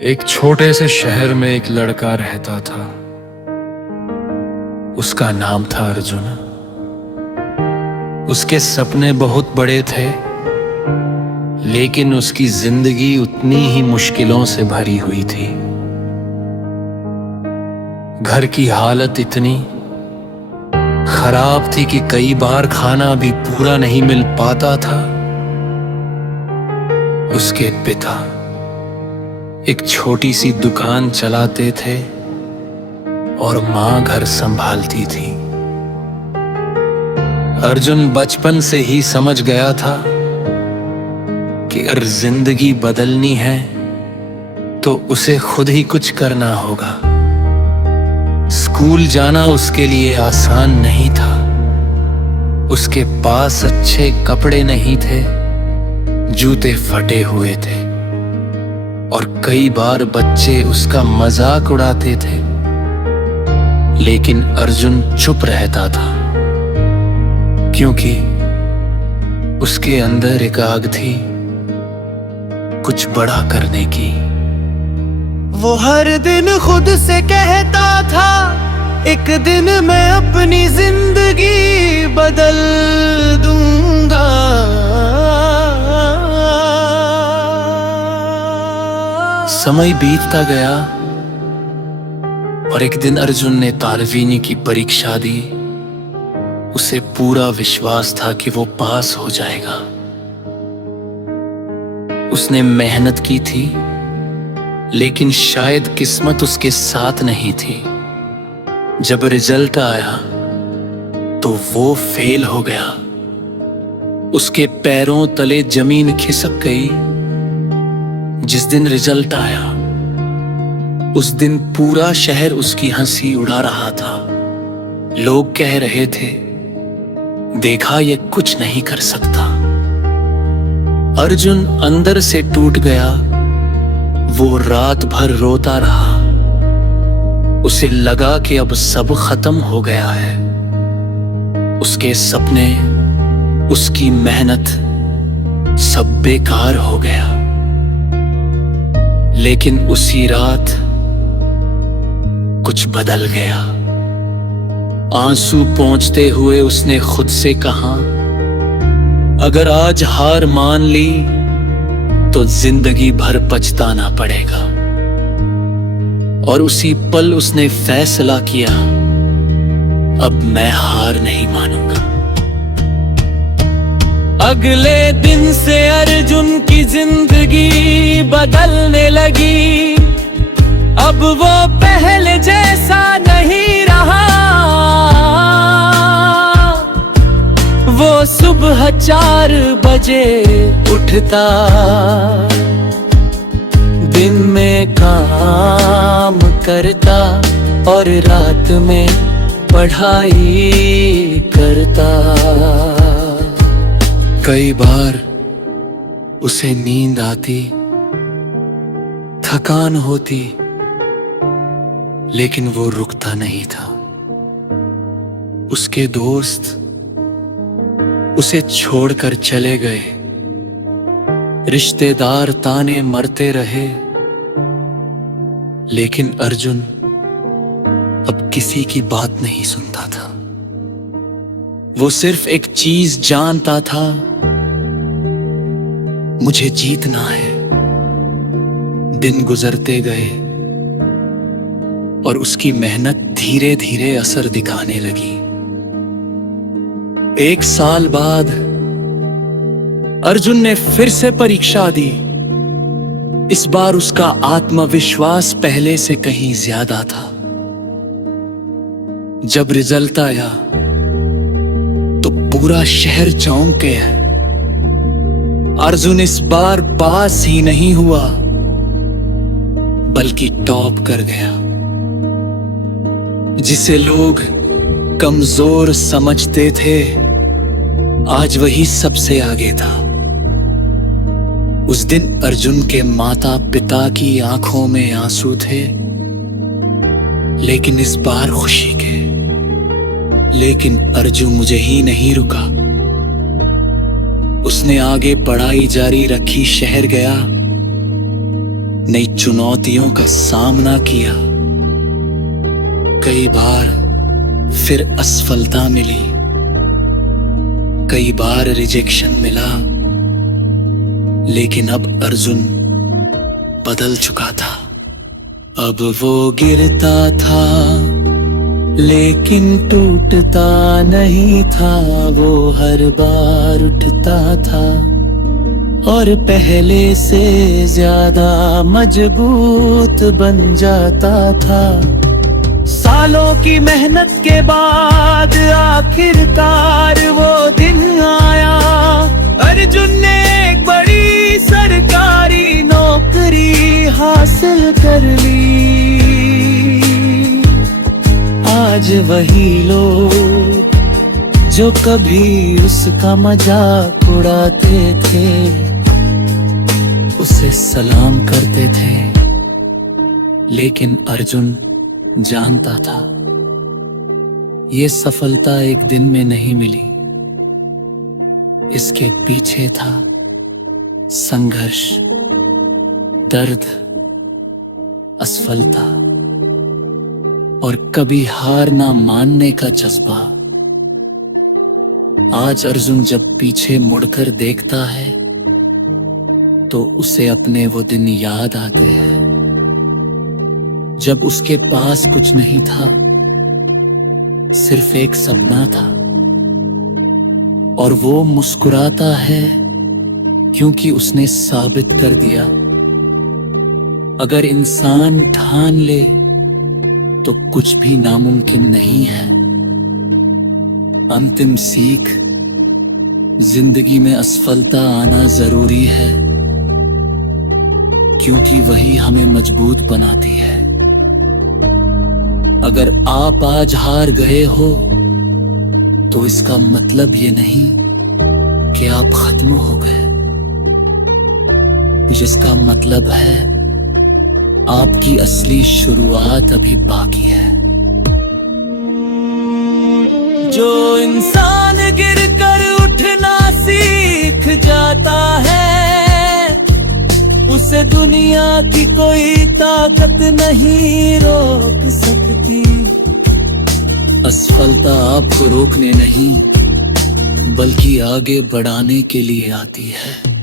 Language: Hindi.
एक छोटे से शहर में एक लड़का रहता था। उसका नाम था अर्जुन। उसके सपने बहुत बड़े थे, लेकिन उसकी जिंदगी उतनी ही मुश्किलों से भरी हुई थी। घर की हालत इतनी खराब थी कि कई बार खाना भी पूरा नहीं मिल पाता था। उसके पिता एक छोटी सी दुकान चलाते थे और मां घर संभालती थी। अर्जुन बचपन से ही समझ गया था कि अगर जिंदगी बदलनी है तो उसे खुद ही कुछ करना होगा। स्कूल जाना उसके लिए आसान नहीं था। उसके पास अच्छे कपड़े नहीं थे, जूते फटे हुए थे और कई बार बच्चे उसका मजाक उड़ाते थे। लेकिन अर्जुन चुप रहता था, क्योंकि उसके अंदर एक आग थी कुछ बड़ा करने की। वो हर दिन खुद से कहता था, एक दिन मैं अपनी जिंदगी बदल दूंगा। समय बीतता गया और एक दिन अर्जुन ने 12वीं की परीक्षा दी। उसे पूरा विश्वास था कि वो पास हो जाएगा। उसने मेहनत की थी, लेकिन शायद किस्मत उसके साथ नहीं थी। जब रिजल्ट आया तो वो फेल हो गया। उसके पैरों तले जमीन खिसक गई। जिस दिन रिजल्ट आया उस दिन पूरा शहर उसकी हंसी उड़ा रहा था। लोग कह रहे थे, देखा ये कुछ नहीं कर सकता। अर्जुन अंदर से टूट गया। वो रात भर रोता रहा। उसे लगा कि अब सब खत्म हो गया है। उसके सपने, उसकी मेहनत सब बेकार हो गया। लेकिन उसी रात कुछ बदल गया। आंसू पोंछते हुए उसने खुद से कहा, अगर आज हार मान ली तो जिंदगी भर पछताना पड़ेगा। और उसी पल उसने फैसला किया, अब मैं हार नहीं मानूंगा। अगले दिन से अर्जुन की जिंदगी बदलने लगी। अब वो पहले जैसा नहीं रहा। वो सुबह 4 बजे उठता, दिन में काम करता और रात में पढ़ाई करता। कई बार उसे नींद आती, थकान होती, लेकिन वो रुकता नहीं था। उसके दोस्त उसे छोड़कर चले गए। रिश्तेदार ताने मरते रहे, लेकिन अर्जुन अब किसी की बात नहीं सुनता था। वो सिर्फ एक चीज जानता था, मुझे जीतना है। दिन गुजरते गए और उसकी मेहनत धीरे धीरे असर दिखाने लगी। 1 साल बाद अर्जुन ने फिर से परीक्षा दी। इस बार उसका आत्मविश्वास पहले से कहीं ज्यादा था। जब रिजल्ट आया तो पूरा शहर चौंक गया। अर्जुन इस बार पास ही नहीं हुआ, बल्कि टॉप कर गया। जिसे लोग कमजोर समझते थे, आज वही सबसे आगे था। उस दिन अर्जुन के माता पिता की आंखों में आंसू थे, लेकिन इस बार खुशी के। लेकिन अर्जुन मुझे ही नहीं रुका। उसने आगे पढ़ाई जारी रखी, शहर गया, नई चुनौतियों का सामना किया। कई बार फिर असफलता मिली, कई बार रिजेक्शन मिला, लेकिन अब अर्जुन बदल चुका था। अब वो गिरता था लेकिन टूटता नहीं था, वो हर बार उठता था और पहले से ज्यादा मजबूत बन जाता था। सालों की मेहनत के बाद आखिरकार वो दिन आया, अर्जुन ने एक बड़ी सरकारी नौकरी हासिल कर ली। आज वही लोग जो कभी उसका मजाक उड़ाते थे, उसे सलाम करते थे, लेकिन अर्जुन जानता था ये सफलता एक दिन में नहीं मिली। इसके पीछे था संघर्ष, दर्द, असफलता और कभी हार ना मानने का जज्बा। आज अर्जुन जब पीछे मुड़कर देखता है तो उसे अपने वो दिन याद आते हैं जब उसके पास कुछ नहीं था, सिर्फ एक सपना था, और वो मुस्कुराता है क्योंकि उसने साबित कर दिया अगर इंसान ठान ले तो कुछ भी नामुमकिन नहीं है। अंतिम सीख, जिंदगी में असफलता आना जरूरी है क्योंकि वही हमें मजबूत बनाती है। अगर आप आज हार गए हो तो इसका मतलब ये नहीं कि आप खत्म हो गए, जिसका मतलब है आपकी असली शुरुआत अभी बाकी है। जो इंसान गिरकर उठना सीख जाता है, उसे दुनिया की कोई ताकत नहीं रोक सकती। असफलता आपको रोकने नहीं बल्कि आगे बढ़ाने के लिए आती है।